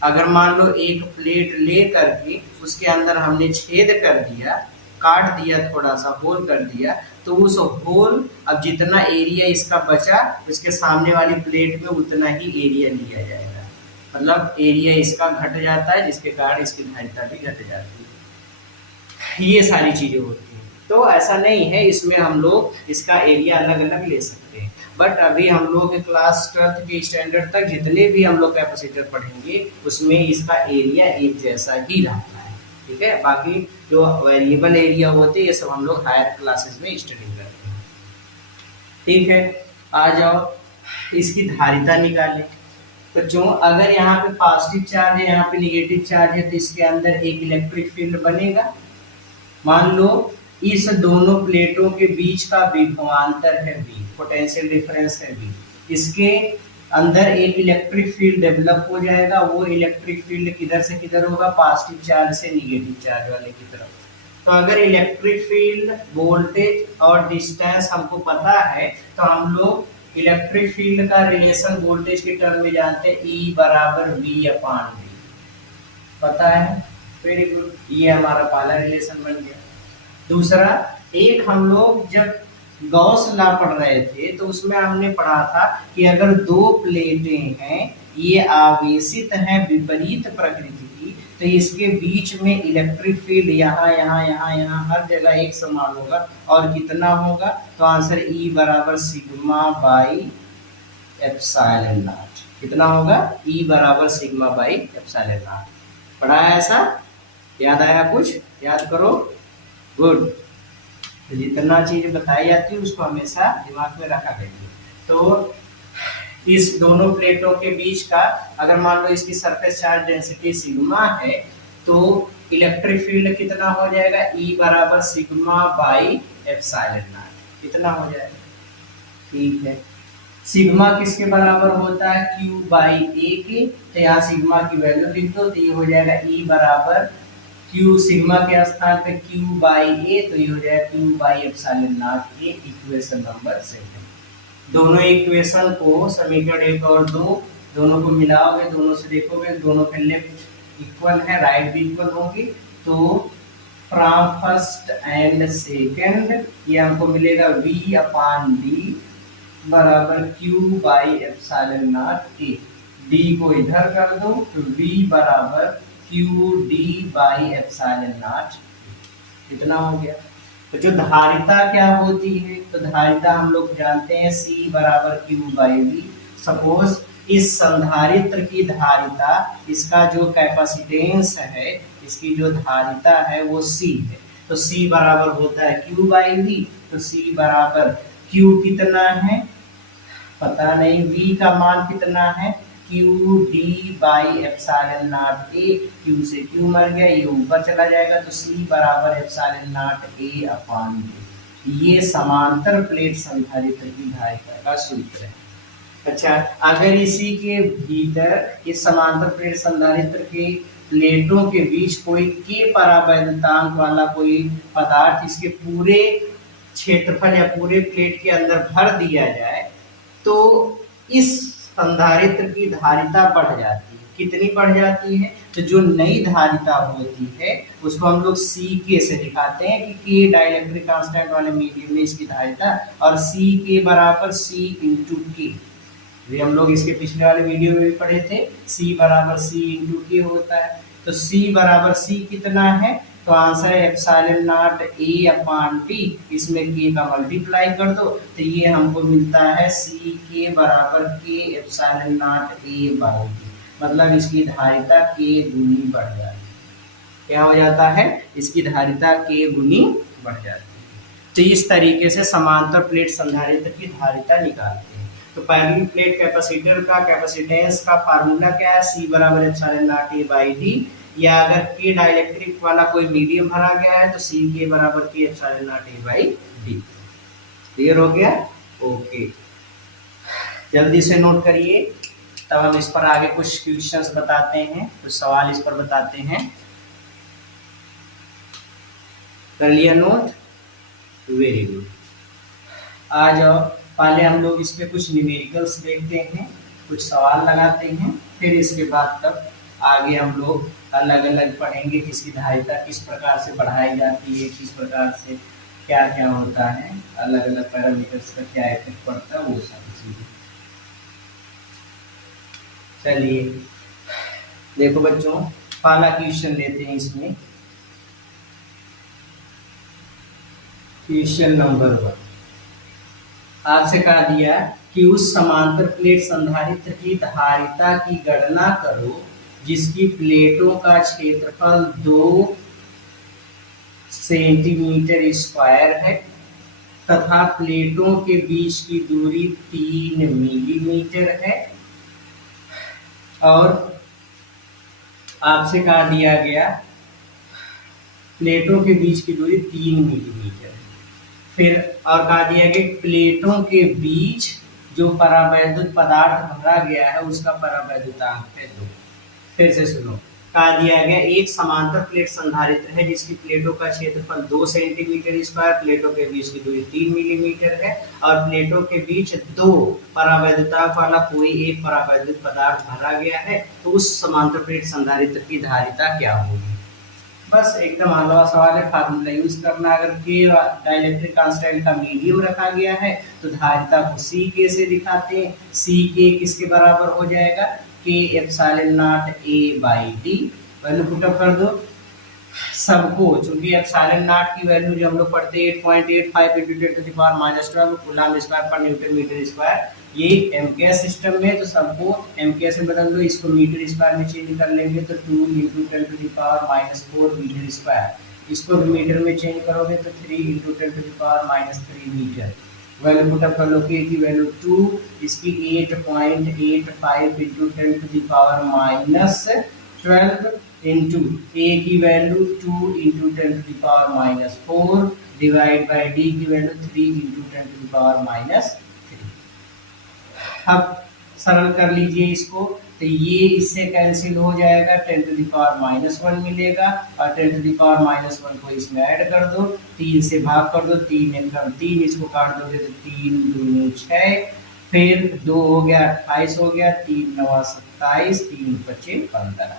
अगर मान लो एक प्लेट ले करके उसके अंदर हमने छेद कर दिया, काट दिया, थोड़ा सा होल कर दिया, तो उस होल अब जितना एरिया इसका बचा उसके सामने वाली प्लेट में उतना ही एरिया लिया जाएगा, मतलब एरिया इसका घट जाता है, जिसके कारण इसकी धारिता भी घट जाती है। ये सारी चीजें होती हैं। तो ऐसा नहीं है, इसमें हम लोग इसका एरिया अलग अलग ले सकते हैं, बट अभी हम लोग क्लास 12 के स्टैंडर्ड तक जितने भी हम लोग कैपेसिटर पढ़ेंगे उसमें इसका एरिया एक जैसा ही रहता है, ठीक है। बाकी जो वेरिएबल एरिया होते हैं ये सब हम लोग हायर क्लासेस में स्टडी करते हैं, ठीक है। आ जाओ, इसकी धारिता निकालें। तो जो अगर यहाँ पे पॉजिटिव चार्ज है, यहाँ पे निगेटिव चार्ज है, तो इसके अंदर एक इलेक्ट्रिक फील्ड बनेगा। मान लो इस दोनों प्लेटों के बीच का विभवांतर है V, पोटेंशियल डिफरेंस है V। इसके अंदर एक इलेक्ट्रिक फील्ड डेवलप हो जाएगा। वो इलेक्ट्रिक फील्ड किधर से किधर होगा, पॉजिटिव चार्ज से निगेटिव चार्ज वाले की तरफ। तो अगर इलेक्ट्रिक फील्ड, वोल्टेज और डिस्टेंस हमको पता है तो हम लोग इलेक्ट्रिक फील्ड का रिलेशन वोल्टेज के टर्म में जानते हैं, E बराबर V/V। पता है, वेरी गुड, ये हमारा पहला रिलेशन बन गया। दूसरा, एक हम लोग जब गॉस लॉ पढ़ रहे थे तो उसमें हमने पढ़ा था कि अगर दो प्लेटें हैं, ये आवेशित हैं विपरीत प्रकृति की, तो इसके बीच में इलेक्ट्रिक फील्ड यहाँ यहाँ यहाँ यहाँ हर जगह एक समान होगा। और कितना होगा, तो आंसर E बराबर सिग्मा बाई एप्सिलॉन नॉट। कितना होगा, E बराबर सिग्मा बाई एप्सिलॉन नॉट। पढ़ा है ऐसा, याद आया, कुछ याद करो, गुड। तो जितना चीज बताई जाती है उसको हमेशा दिमाग में रखा करिए। तो इस दोनों प्लेटों के बीच का अगर मान लो इसकी सरफेस चार्ज डेंसिटी सिग्मा है तो इलेक्ट्रिक फील्ड कितना हो जाएगा, E बराबर सिग्मा बाई एप्सिलॉन नॉट। कितना हो जाएगा, ठीक है। सिग्मा किसके बराबर होता है, Q बाई A के, तो यहाँ सिग्मा की वैल्यू लिख दो, तो ये हो जाएगा E बराबर Q, सिग्मा के स्थान पे Q बाई A, तो ये हो जाएगा Q by epsilon not A, equation number 7। दोनों इक्वेशन को समीकरण 1 और 2 दोनों को मिलाओगे, दोनों से देखोगे दोनों के लेफ्ट इक्वल है, राइट भी इक्वल होगी। तो फ्रॉम फर्स्ट एंड सेकंड ये हमको मिलेगा V/D बराबर Q by epsilon not A। D को इधर कर दो तो V बराबर QD बाई एप्सिलॉन नॉट। इतना हो गया। तो जो धारिता क्या होती है, तो धारिता हम लोग जानते हैं C बराबर Q बाई V। सपोज इस संधारित्र की धारिता, इसका जो कैपेसिटेंस है, इसकी जो धारिता है वो C है, तो C बराबर होता है Q बाई V। तो C बराबर Q कितना है पता नहीं, V का मान कितना है QD by epsilon not A। Q से Q मर गया, ये ऊपर चला जाएगा, तो C बराबर एप्सिलॉन नॉट A/V। ये समांतर प्लेट संधारित्र की धारिता का सूत्र है। अच्छा, अगर इसी के भीतर इस समांतर प्लेट संधारित्र के प्लेटों के बीच कोई K परावैद्युतांक वाला कोई पदार्थ इसके पूरे क्षेत्रफल या पूरे प्लेट के अंदर भर दिया जाए तो इस संधारित्र की धारिता बढ़ जाती है। कितनी बढ़ जाती है, तो जो नई धारिता होती है उसको हम लोग CK से दिखाते हैं कि K डाइलेक्ट्रिक कांस्टेंट वाले मीडियम में इसकी धारिता, और CK बराबर C इंटू K। ये हम लोग इसके पिछले वाले वीडियो में भी पढ़े थे, C बराबर C इंटू K होता है। तो C बराबर C कितना है, तो आंसर है एप्सिलॉन नॉट A/D। इसमें K का मल्टीप्लाई कर दो तो ये हमको मिलता है CK बराबर K एप्सिलॉन नॉट A/D। मतलब इसकी धारिता K गुनी बढ़ जाती है। क्या हो जाता है, इसकी धारिता K गुनी बढ़ जाती है। तो इस तरीके से समांतर प्लेट संधारित्र की धारिता निकालते हैं। तो पहली प्लेट कैपेसिटर का कैपेसिटेंस का फार्मूला क्या है, C बराबर एप्सिलॉन नॉट A/D, या अगर K डाइलेक्ट्रिक वाला कोई मीडियम भरा गया है तो CK बराबर K epsilon not A/D। Clear हो गया, ओके। जल्दी से नोट करिए, तब हम इस पर आगे कुछ क्वेश्चंस बताते हैं, कुछ सवाल इस पर बताते हैं। कर लिया नोट, वेरी गुड। आ जाओ, पहले हम लोग इस पे कुछ न्यूमेरिकल्स देखते हैं, कुछ सवाल लगाते हैं, फिर इसके बाद तब आगे हम लोग अलग अलग पढ़ेंगे कि इसकी धारिता किस प्रकार से बढ़ाई जाती है, किस प्रकार से क्या क्या होता है, अलग अलग पैरामीटर्स का क्या इफेक्ट पड़ता है, वो सारी चीजें। चलिए देखो बच्चों, पहला क्वेश्चन लेते हैं इसमें। क्वेश्चन नंबर 1 आपसे कहा दिया कि उस समांतर प्लेट संधारित्र की धारिता की गणना करो जिसकी प्लेटों का क्षेत्रफल 2 सेंटीमीटर स्क्वायर है तथा प्लेटों के बीच की दूरी 3 मिलीमीटर है, और आपसे कहा दिया गया प्लेटों के बीच की दूरी 3 मिलीमीटर है। फिर और कहा दिया कि प्लेटों के बीच जो परावैद्युत पदार्थ भरा गया है उसका परावैद्युतांक है 2। फिर से सुनो, कहा दिया गया एक समांतर प्लेट संधारित्र है जिसकी प्लेटों का क्षेत्रफल 2 सेंटीमीटर स्क्वायर, प्लेटों के बीच की दूरी 3 मिलीमीटर है और प्लेटों के बीच 2 परावैद्युतांक वाला कोई एक परावैद्युत पदार्थ भरा गया है, तो उस समांतर प्लेट संधारित्र की धारिता क्या होगी। बस एकदम हलवा सवाल है, फार्मूला यूज करना। अगर के डाइलेक्ट्रिक कांस्टेंट का मीडियम रखा गया है तो धारिता को सी के से दिखाते हैं। सी के किसके बराबर हो जाएगा, के epsilon not a by D. Value put up कर दो सबको, चूंकि एप्सिलॉन नॉट की वैल्यू जो हम लोग पढ़ते हैं 8.85 × 10⁻12 कूलम स्क्वायर पर न्यूटन मीटर स्क्वायर, ये एमकेएस सिस्टम में तो सबको एमकेएस में बदल दो, इसको मीटर स्क्वायर में चेंज कर लेंगे तो 2 × 10⁻⁻4 मीटर स्क्वायर, इसको भी मीटर में चेंज करोगे तो 3 × 10⁻³ मीटर। वैल्यू पुटअप कर लो, के की वैल्यू 2, इसकी 8.85 × 10⁻12 इंटू ए की वैल्यू 2 × 10⁻⁴ डिवाइड बाई डी की वैल्यू 3 × 10⁻³ अब सरल कर लीजिए इसको, तो ये इससे कैंसिल हो जाएगा, 10⁻⁻1 मिलेगा और 10⁻⁻1 को इसमें ऐड कर दो, 3 से भाग कर दो, 3 एकम 3, इसको काट दोगे तो 3 दूनी 6, फिर 2 हो गया 28 हो गया, 3 9 27, 3 5 15,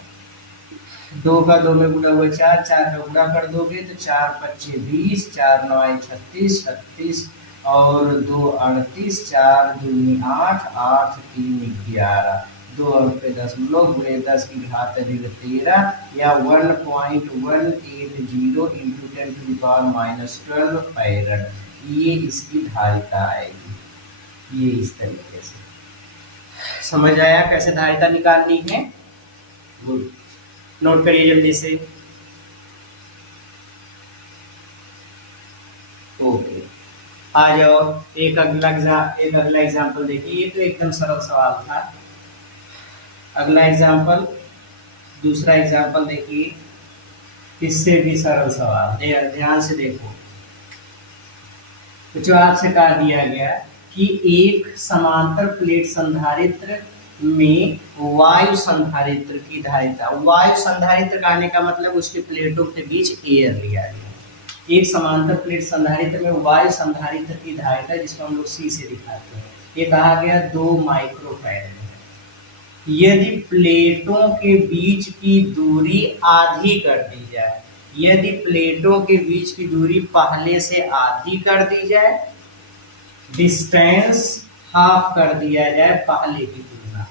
2 का 2 में गुणा हुआ 4, 4 का गुणा कर दोगे तो 4 5 20, 4 9 36, 36 और 2 38, 4 दूनी 8, 8 3 11, 2 अंक पे 10 लोग गुणे 10 की घात 13 या 1.180 × 10⁻12 फैरड, ये इसकी धारिता आएगी। ये इस तरीके से समझ आया कैसे धारिता निकालनी है। गुड, नोट करिए जल्दी से। ओके, आ जाओ एक अगला एग्जाम्पल देखिए, ये तो एकदम सरल सवाल था। अगला एग्जाम्पल, दूसरा एग्जाम्पल देखिए, इससे भी सरल सवाल, ध्यान से देखो। तो जो आपसे कहा दिया गया कि एक समांतर प्लेट संधारित्र में वायु संधारित्र की धारिता, वायु संधारित्र कहने का मतलब उसके प्लेटों के बीच एयर लिया गया, एक समांतर प्लेट संधारित्र में वायु संधारित्र की धारिता जिसको हम लोग सी से दिखाते हैं, ये कहा गया 2 माइक्रोफैराड है। यदि प्लेटों के बीच की दूरी आधी कर दी जाए, यदि प्लेटों के बीच की दूरी पहले से आधी कर दी जाए, डिस्टेंस हाफ कर दिया जाए पहले की तुलना,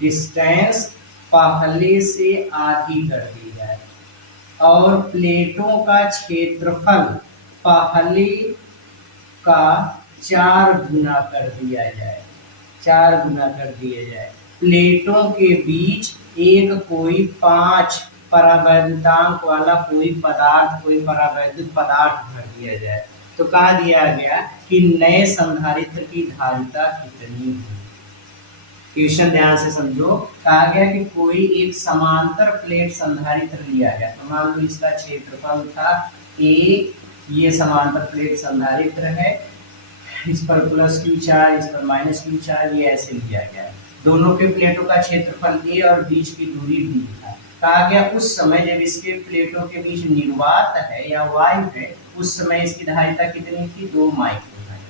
डिस्टेंस पहले से आधी कर दी जाए और प्लेटों का क्षेत्रफल पहले का 4 गुना कर दिया जाए, 4 गुना कर दिया जाए, प्लेटों के बीच एक कोई 5 परावैद्युतांक वाला कोई पदार्थ, कोई परावैद्युत पदार्थ भर दिया जाए, तो कहा दिया गया कि नए संधारित्र की धारिता कितनी है। क्वेश्चन ध्यान से समझो, कहा गया कि कोई एक समांतर प्लेट संधारित्र लिया गया, तो मान लो इसका क्षेत्रफल था ए, ये समांतर प्लेट संधारित्र है, इस पर +q चार्ज, इस पर -q चार्ज, ये ऐसे लिया गया, दोनों के प्लेटों का क्षेत्रफल ए और बीच की दूरी डी था। कहा गया उस समय जब इसके प्लेटों के बीच निर्वात है या वायु है, उस समय इसकी धारिता कितनी थी, 2 माइक्रोफैराड।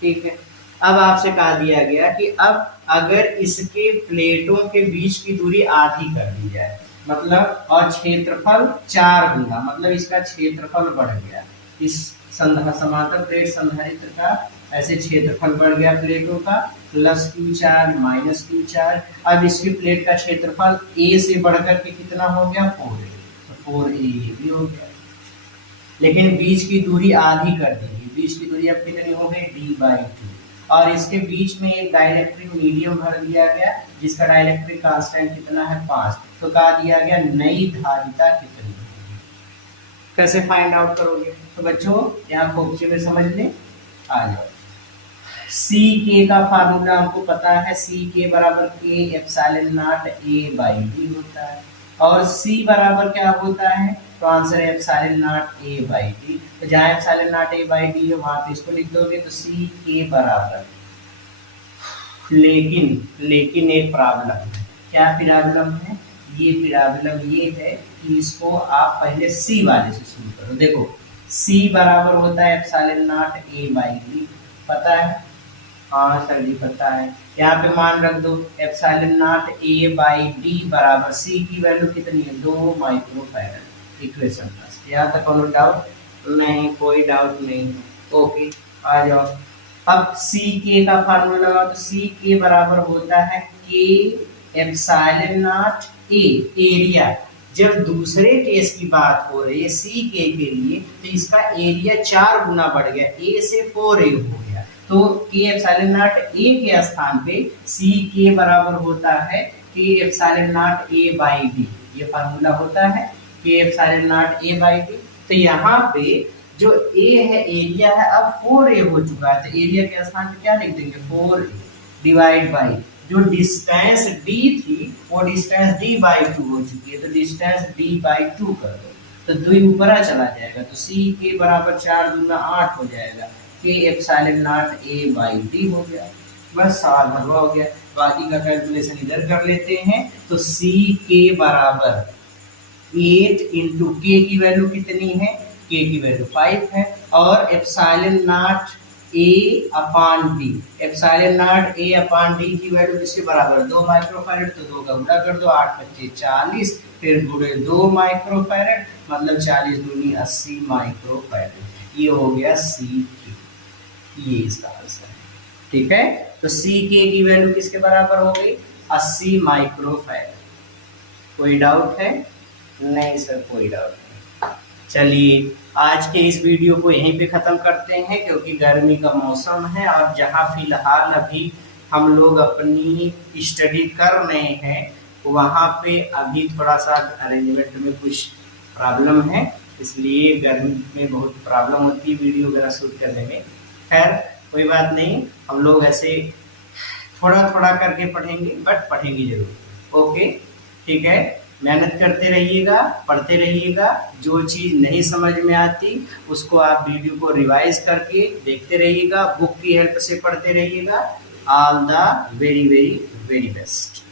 ठीक है, अब आपसे कहा दिया गया कि अब अगर इसके प्लेटों के बीच की दूरी आधी कर दी जाए, मतलब और क्षेत्रफल 4 गुना, मतलब इसका क्षेत्रफल बढ़ गया, इस समांतर प्लेट संधारित्र का ऐसे क्षेत्रफल बढ़ गया प्लेटों का, +q चार्ज -q चार्ज, अब इसकी प्लेट का क्षेत्रफल a से बढ़कर के कितना हो गया, 4a, तो 4a ये भी हो गया, लेकिन बीच की दूरी आधी कर देंगे, बीच की दूरी अब कितनी हो गई, d/2, और इसके बीच में एक डाइलेक्ट्रिक मीडियम भर दिया गया जिसका डाइलेक्ट्रिक कांस्टेंट कितना है, 5, तो कहा दिया गया नई धारिता कितनी होगी। कैसे फाइंड आउट करोगे, तो बच्चों यहाँ खोपचे में समझ लें, आ जाओ। सी के का फार्मूला हमको पता है, सी के बराबर के epsilon not a by D होता है, और c बराबर क्या होता है, तो आंसर है epsilon not a by D. तो जहाँ epsilon not a by D है वहां पे इसको लिख दोगे तो c के बराबर। लेकिन एक प्रॉब्लम है। क्या प्रॉब्लम है, ये प्रॉब्लम ये है कि इसको आप पहले c वाले से शुरू करो। देखो c बराबर होता है epsilon not a by D, पता है? हाँ सर जी पता है। यहाँ पे मान रख दो epsilon not a by D बराबर c की वैल्यू कितनी है, 2 माइक्रोफैरड। इक्वेशन प्लस, यहाँ तक कोनो डाउट नहीं, कोई डाउट नहीं है। ओके आ जाओ। अब c के का फार्मूला लगाओ तो c के बराबर होता है k epsilon not a area. जब दूसरे केस की बात हो रही है सी के लिए, तो इसका एरिया 4 गुना बढ़ गया, a से 4a हो गया। तो k एप्सिलॉन नॉट a के स्थान पे c के बराबर होता है k epsilon not a by D. ये फार्मूला होता है k epsilon not a by D. तो यहाँ पे जो a है एरिया है अब 4a हो चुका है, तो एरिया के स्थान पे क्या लिख देंगे, 4 डिवाइड बाई जो डिस्टेंस d थी वो डिस्टेंस d बाई 2 हो चुकी है, तो डिस्टेंस d बाई 2 कर दो तो 2 ऊपर चला जाएगा, तो c के बराबर 4 दूना 8 हो जाएगा, k epsilon not a by d हो गया। बस सवाल भरवा हो गया। बाकी का कैलकुलेशन इधर कर लेते हैं। तो c के बराबर 8 इंटू k की वैल्यू कितनी है, k की वैल्यू 5 है, और epsilon not a upon D, epsilon not a upon D की वैल्यू किसके बराबर, 2 माइक्रोफैरड। तो 2 का गुणा कर दो, 8 25 40, फिर गुणे 2 माइक्रोफैरड, मतलब 40 दूनी 80 माइक्रोफैरड। ये हो गया c के, ये इसका आंसर है। ठीक है, तो c के की वैल्यू किसके बराबर हो गई, 80 माइक्रोफैरड। कोई डाउट है? नहीं सर कोई डाउट नहीं। चलिए आज के इस वीडियो को यहीं पे ख़त्म करते हैं, क्योंकि गर्मी का मौसम है और जहाँ फिलहाल अभी हम लोग अपनी स्टडी कर रहे हैं वहाँ पे अभी थोड़ा सा अरेंजमेंट में कुछ प्रॉब्लम है, इसलिए गर्मी में बहुत प्रॉब्लम होती है वीडियो वगैरह शूट करने में। खैर कोई बात नहीं, हम लोग ऐसे थोड़ा थोड़ा करके पढ़ेंगे, बट पढ़ेंगे जरूर। ओके ठीक है, मेहनत करते रहिएगा, पढ़ते रहिएगा। जो चीज़ नहीं समझ में आती उसको आप वीडियो को रिवाइज करके देखते रहिएगा, बुक की हेल्प से पढ़ते रहिएगा। All the very very very best.